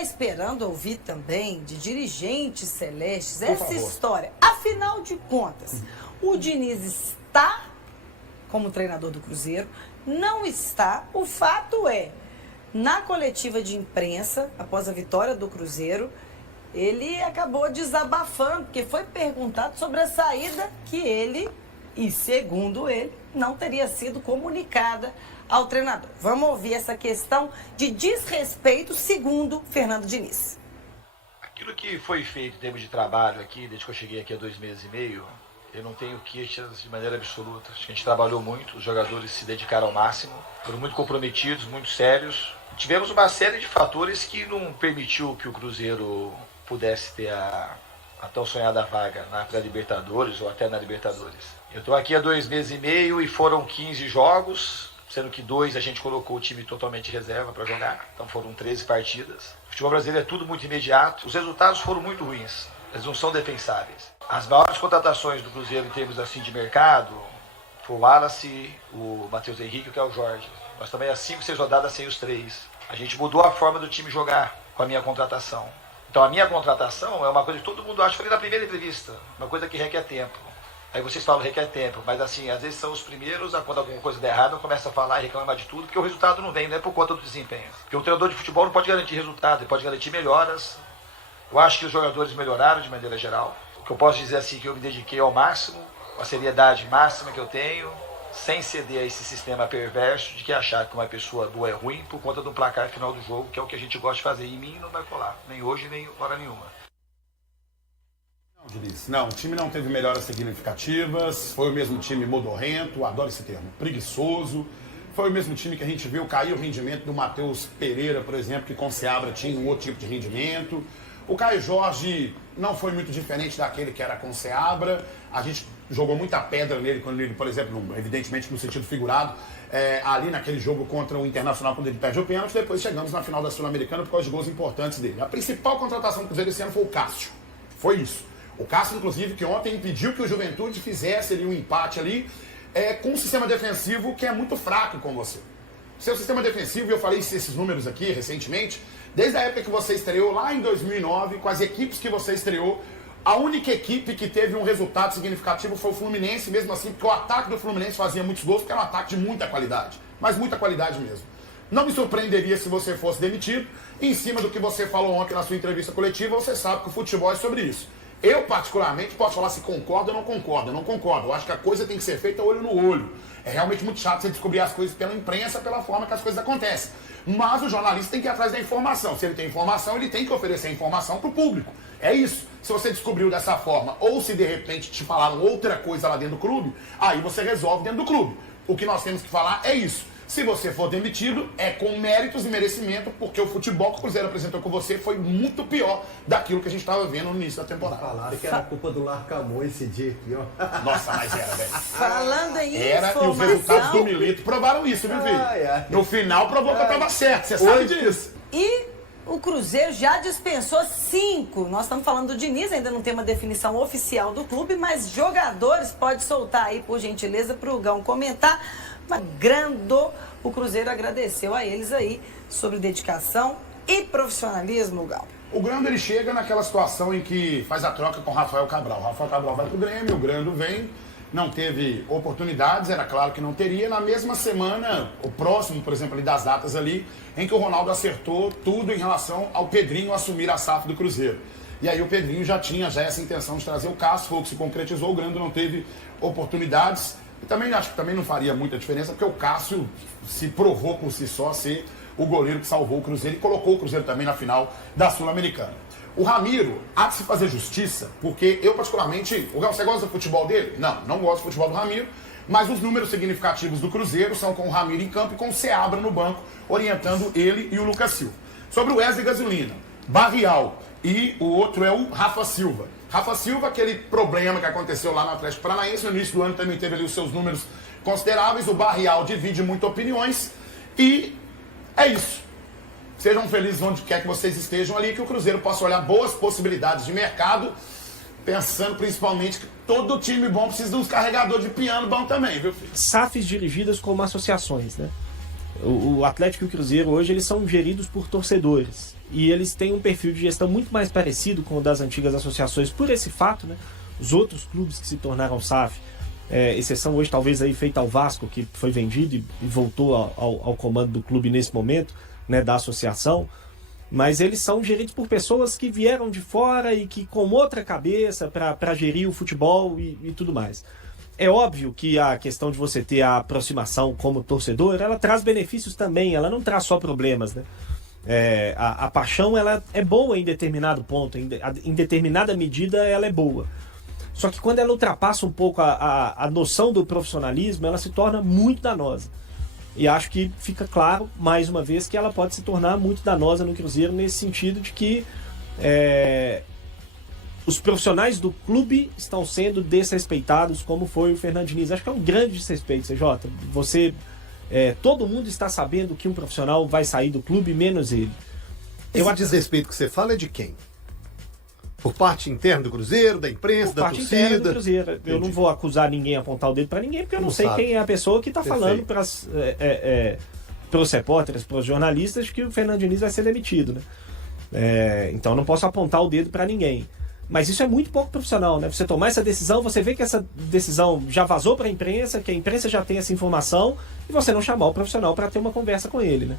está esperando ouvir também de dirigentes celestes essa história. Afinal de contas, o Diniz está como treinador do Cruzeiro, não está. O fato é, na coletiva de imprensa, após a vitória do Cruzeiro, ele acabou desabafando, porque foi perguntado sobre a saída que ele, e segundo ele, não teria sido comunicada ao treinador. Vamos ouvir essa questão de desrespeito segundo Fernando Diniz. Aquilo que foi feito em termos de trabalho aqui, desde que eu cheguei aqui há 2 meses e meio, eu não tenho queixas de maneira absoluta. Acho que a gente trabalhou muito, os jogadores se dedicaram ao máximo, foram muito comprometidos, muito sérios. Tivemos uma série de fatores que não permitiu que o Cruzeiro pudesse ter a tão sonhada vaga na pré-Libertadores ou até na Libertadores. Eu estou aqui há 2 meses e meio e foram 15 jogos, sendo que 2 a gente colocou o time totalmente reserva para jogar, então foram 13 partidas. O futebol brasileiro é tudo muito imediato, os resultados foram muito ruins, eles não são defensáveis. As maiores contratações do Cruzeiro em termos assim de mercado foi o Wallace, o Matheus Henrique e o Caio Jorge. Nós também há 5, 6 rodadas sem os 3. A gente mudou a forma do time jogar com a minha contratação. Então a minha contratação é uma coisa que todo mundo acha, falei na primeira entrevista, uma coisa que requer tempo. Aí vocês falam requer tempo, mas assim, às vezes são os primeiros, quando alguma coisa der errado, começa a falar e reclamar de tudo, porque o resultado não vem, não é por conta do desempenho. Porque o treinador de futebol não pode garantir resultado, ele pode garantir melhoras. Eu acho que os jogadores melhoraram de maneira geral. O que eu posso dizer assim, que eu me dediquei ao máximo, com a seriedade máxima que eu tenho, sem ceder a esse sistema perverso de que achar que uma pessoa boa é ruim por conta do placar final do jogo, que é o que a gente gosta de fazer. E em mim não vai colar, nem hoje, nem hora nenhuma. Não, o time não teve melhoras significativas, foi o mesmo time modorrento, adoro esse termo, preguiçoso. Foi o mesmo time que a gente viu cair o rendimento do Matheus Pereira, por exemplo, que com o Seabra tinha um outro tipo de rendimento. O Caio Jorge não foi muito diferente daquele que era com o Seabra. A gente jogou muita pedra nele, quando ele, por exemplo, evidentemente no sentido figurado, ali naquele jogo contra o Internacional, quando ele perde o pênalti. Depois chegamos na final da Sul-Americana por causa de gols importantes dele. A principal contratação do Cruzeiro esse ano foi o Cássio. Foi isso. O Cássio, inclusive, que ontem impediu que o Juventude fizesse ali um empate ali, com um sistema defensivo que é muito fraco com você. Seu sistema defensivo, e eu falei esses números aqui recentemente, desde a época que você estreou lá em 2009, com as equipes que você estreou, a única equipe que teve um resultado significativo foi o Fluminense, mesmo assim, porque o ataque do Fluminense fazia muitos gols, porque era um ataque de muita qualidade, mas muita qualidade mesmo. Não me surpreenderia se você fosse demitido, e em cima do que você falou ontem na sua entrevista coletiva, você sabe que o futebol é sobre isso. Eu, particularmente, posso falar se concordo ou não concordo. Eu não concordo. Eu acho que a coisa tem que ser feita olho no olho. É realmente muito chato você descobrir as coisas pela imprensa, pela forma que as coisas acontecem. Mas o jornalista tem que ir atrás da informação. Se ele tem informação, ele tem que oferecer a informação para o público. É isso. Se você descobriu dessa forma, ou se de repente te falaram outra coisa lá dentro do clube, aí você resolve dentro do clube. O que nós temos que falar é isso. Se você for demitido, é com méritos e merecimento, porque o futebol que o Cruzeiro apresentou com você foi muito pior daquilo que a gente estava vendo no início da temporada. Falaram que era culpa do Larcamon esse dia aqui, ó. Nossa, mas era, velho. Falando em Era, informação... e os resultados do Milito provaram isso, viu, filho? No final provou que eu estava certo, você sabe disso. E o Cruzeiro já dispensou 5. Nós estamos falando do Diniz, ainda não tem uma definição oficial do clube, mas jogadores, pode soltar aí, por gentileza, para o Gão comentar. Grando, o Cruzeiro agradeceu a eles aí sobre dedicação e profissionalismo, Gal. O Grando, ele chega naquela situação em que faz a troca com o Rafael Cabral. O Rafael Cabral vai pro Grêmio, o Grando vem, não teve oportunidades, era claro que não teria. Na mesma semana, o próximo, por exemplo, ali das datas ali, em que o Ronaldo acertou tudo em relação ao Pedrinho assumir a SAF do Cruzeiro. E aí o Pedrinho já tinha essa intenção de trazer o Cássio, foi o que se concretizou, o Grando não teve oportunidades. E também acho que também não faria muita diferença, porque o Cássio se provou por si só ser o goleiro que salvou o Cruzeiro e colocou o Cruzeiro também na final da Sul-Americana. O Ramiro, há de se fazer justiça, porque eu particularmente... Você gosta do futebol dele? Não, não gosto do futebol do Ramiro, mas os números significativos do Cruzeiro são com o Ramiro em campo e com o Seabra no banco, orientando ele e o Lucas Silva. Sobre o Wesley Gasolina, Barrial e o outro é o Rafa Silva. Rafa Silva, aquele problema que aconteceu lá no Atlético Paranaense, no início do ano também teve ali os seus números consideráveis, o Barrial divide muito opiniões e é isso. Sejam felizes onde quer que vocês estejam ali, que o Cruzeiro possa olhar boas possibilidades de mercado, pensando principalmente que todo time bom precisa de uns carregadores de piano bom também, viu, filho? SAFs dirigidas como associações, né? O Atlético e o Cruzeiro hoje eles são geridos por torcedores. E eles têm um perfil de gestão muito mais parecido com o das antigas associações por esse fato, né? Os outros clubes que se tornaram SAF, exceção hoje talvez aí feita ao Vasco, que foi vendido e voltou ao comando do clube nesse momento, né, da associação, mas eles são geridos por pessoas que vieram de fora e que com outra cabeça para gerir o futebol e tudo mais. É óbvio que a questão de você ter a aproximação como torcedor, ela traz benefícios também, ela não traz só problemas, né? A paixão ela é boa em determinado ponto, em determinada medida ela é boa. Só que quando ela ultrapassa um pouco a noção do profissionalismo, ela se torna muito danosa. E acho que fica claro, mais uma vez, que ela pode se tornar muito danosa no Cruzeiro, nesse sentido de que os profissionais do clube estão sendo desrespeitados, como foi o Fernando Diniz. Acho que é um grande desrespeito, CJ. Todo mundo está sabendo que um profissional vai sair do clube, menos ele. Esse desrespeito que você fala é de quem? Por parte interna do Cruzeiro, da imprensa, da torcida? Por parte interna do Cruzeiro. Entendi. Eu não vou acusar ninguém, apontar o dedo para ninguém, porque eu não sei quem é a pessoa que está falando para os repórteres, para os jornalistas, que o Fernando Diniz vai ser demitido, né? Então eu não posso apontar o dedo para ninguém. Mas isso é muito pouco profissional, né? Você tomar essa decisão, você vê que essa decisão já vazou para a imprensa, que a imprensa já tem essa informação, e você não chamar o profissional para ter uma conversa com ele, né?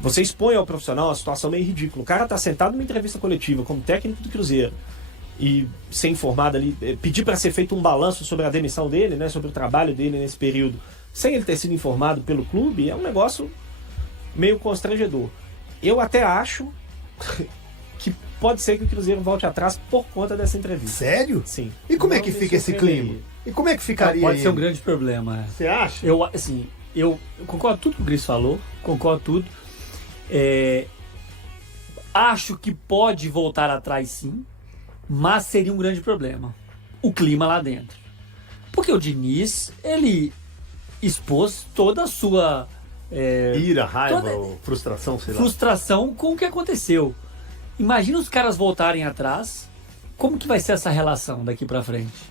Você expõe ao profissional uma situação meio ridícula. O cara tá sentado numa entrevista coletiva como técnico do Cruzeiro e ser informado ali, pedir para ser feito um balanço sobre a demissão dele, né? Sobre o trabalho dele nesse período, sem ele ter sido informado pelo clube, é um negócio meio constrangedor. Eu até acho que pode ser que o Cruzeiro volte atrás por conta dessa entrevista. Sério? Sim. E como é que fica esse clima? E como é que ficaria? Pode ser um grande problema. Você acha? Eu concordo com tudo que o Gris falou, concordo tudo. Acho que pode voltar atrás sim, mas seria um grande problema. O clima lá dentro. Porque o Diniz, ele expôs toda a sua... ira, raiva, frustração, sei lá. Frustração com o que aconteceu. Imagina os caras voltarem atrás. Como que vai ser essa relação daqui pra frente?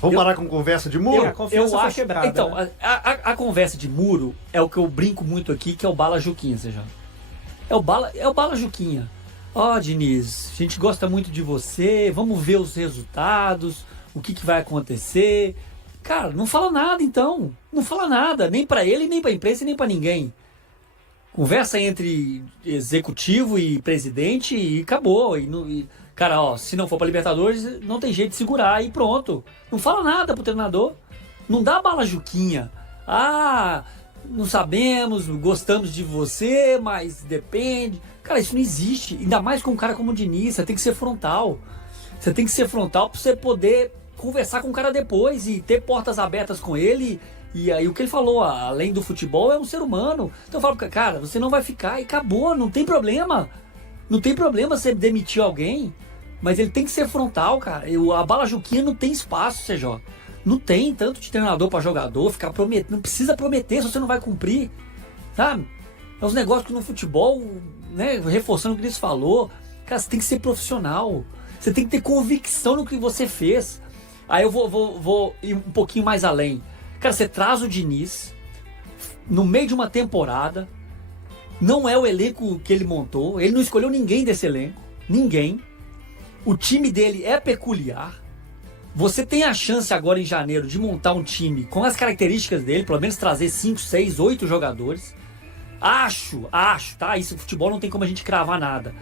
Vamos parar com conversa de muro? A confiança foi quebrada. Então, né? a conversa de muro é o que eu brinco muito aqui, que é o Bala Juquinha, seja. É o Bala Juquinha. Diniz, a gente gosta muito de você, vamos ver os resultados, o que vai acontecer. Cara, não fala nada então. Não fala nada, nem pra ele, nem pra imprensa, nem pra ninguém. Conversa entre executivo e presidente e acabou. Cara, se não for pra Libertadores, não tem jeito de segurar e pronto. Não fala nada pro treinador. Não dá bala Juquinha. Não sabemos, gostamos de você, mas depende. Cara, isso não existe. Ainda mais com um cara como o Diniz. Você tem que ser frontal. Você tem que ser frontal pra você poder conversar com o cara depois e ter portas abertas com ele. E aí o que ele falou, além do futebol, é um ser humano. Então eu falo, cara, você não vai ficar e acabou, não tem problema. Não tem problema você demitir alguém, mas ele tem que ser frontal, cara. A bala Juquinha não tem espaço, CJ. Não tem tanto de treinador pra jogador, ficar prometendo. Não precisa prometer se você não vai cumprir, sabe? É uns negócios que no futebol, né, reforçando o que eles falou, cara, você tem que ser profissional. Você tem que ter convicção no que você fez. Aí eu vou ir um pouquinho mais além. Cara, você traz o Diniz no meio de uma temporada, não é o elenco que ele montou, ele não escolheu ninguém desse elenco, ninguém. O time dele é peculiar. Você tem a chance agora em janeiro de montar um time com as características dele, pelo menos trazer 5, 6, 8 jogadores. Acho, tá? Isso no futebol não tem como a gente cravar nada.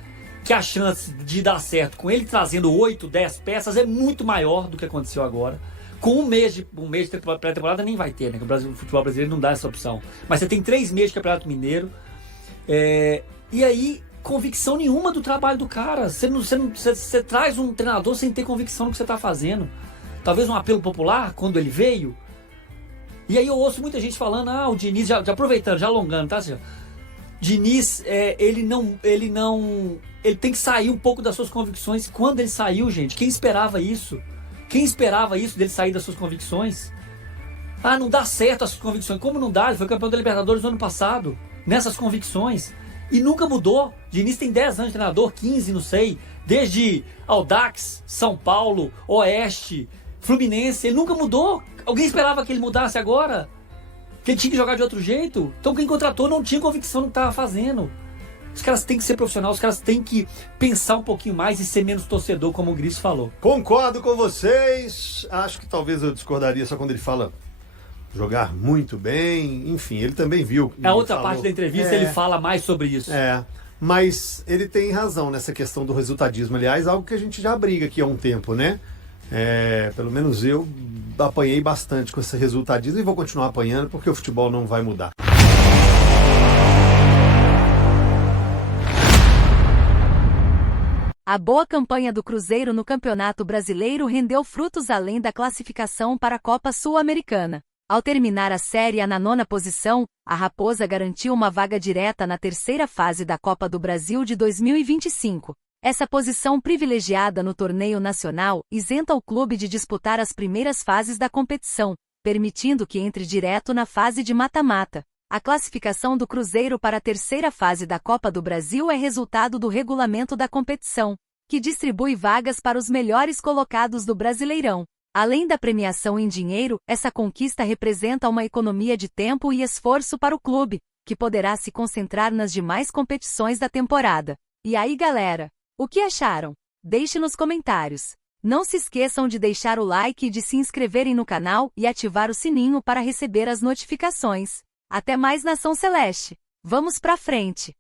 Que a chance de dar certo com ele trazendo 8, 10 peças é muito maior do que aconteceu agora. Com um mês de pré-temporada nem vai ter, né? O futebol brasileiro não dá essa opção. Mas você tem 3 meses de Campeonato Mineiro. E aí, convicção nenhuma do trabalho do cara. Você traz um treinador sem ter convicção no que você está fazendo. Talvez um apelo popular, quando ele veio. E aí eu ouço muita gente falando, o Diniz, já aproveitando, já alongando, tá, senhor? Diniz, ele tem que sair um pouco das suas convicções. Quando ele saiu, gente, quem esperava isso? Quem esperava isso dele sair das suas convicções? Não dá certo as suas convicções. Como não dá? Ele foi campeão da Libertadores no ano passado, nessas convicções. E nunca mudou. Diniz tem 10 anos de treinador, 15, não sei. Desde Audax, São Paulo, Oeste, Fluminense. Ele nunca mudou. Alguém esperava que ele mudasse agora? Que ele tinha que jogar de outro jeito. Então quem contratou não tinha convicção no que estava fazendo. Os caras têm que ser profissionais, os caras têm que pensar um pouquinho mais e ser menos torcedor, como o Gris falou. Concordo com vocês. Acho que talvez eu discordaria só quando ele fala jogar muito bem. Enfim, ele também viu. A outra parte da entrevista ele fala mais sobre isso. Mas ele tem razão nessa questão do resultadismo. Aliás, algo que a gente já briga aqui há um tempo, né? Pelo menos eu apanhei bastante com esse resultadismo e vou continuar apanhando porque o futebol não vai mudar. A boa campanha do Cruzeiro no Campeonato Brasileiro rendeu frutos além da classificação para a Copa Sul-Americana. Ao terminar a Série A na 9ª posição, a Raposa garantiu uma vaga direta na terceira fase da Copa do Brasil de 2025. Essa posição privilegiada no torneio nacional isenta o clube de disputar as primeiras fases da competição, permitindo que entre direto na fase de mata-mata. A classificação do Cruzeiro para a terceira fase da Copa do Brasil é resultado do regulamento da competição, que distribui vagas para os melhores colocados do Brasileirão. Além da premiação em dinheiro, essa conquista representa uma economia de tempo e esforço para o clube, que poderá se concentrar nas demais competições da temporada. E aí, galera? O que acharam? Deixe nos comentários. Não se esqueçam de deixar o like e de se inscreverem no canal e ativar o sininho para receber as notificações. Até mais, Nação Celeste! Vamos pra frente!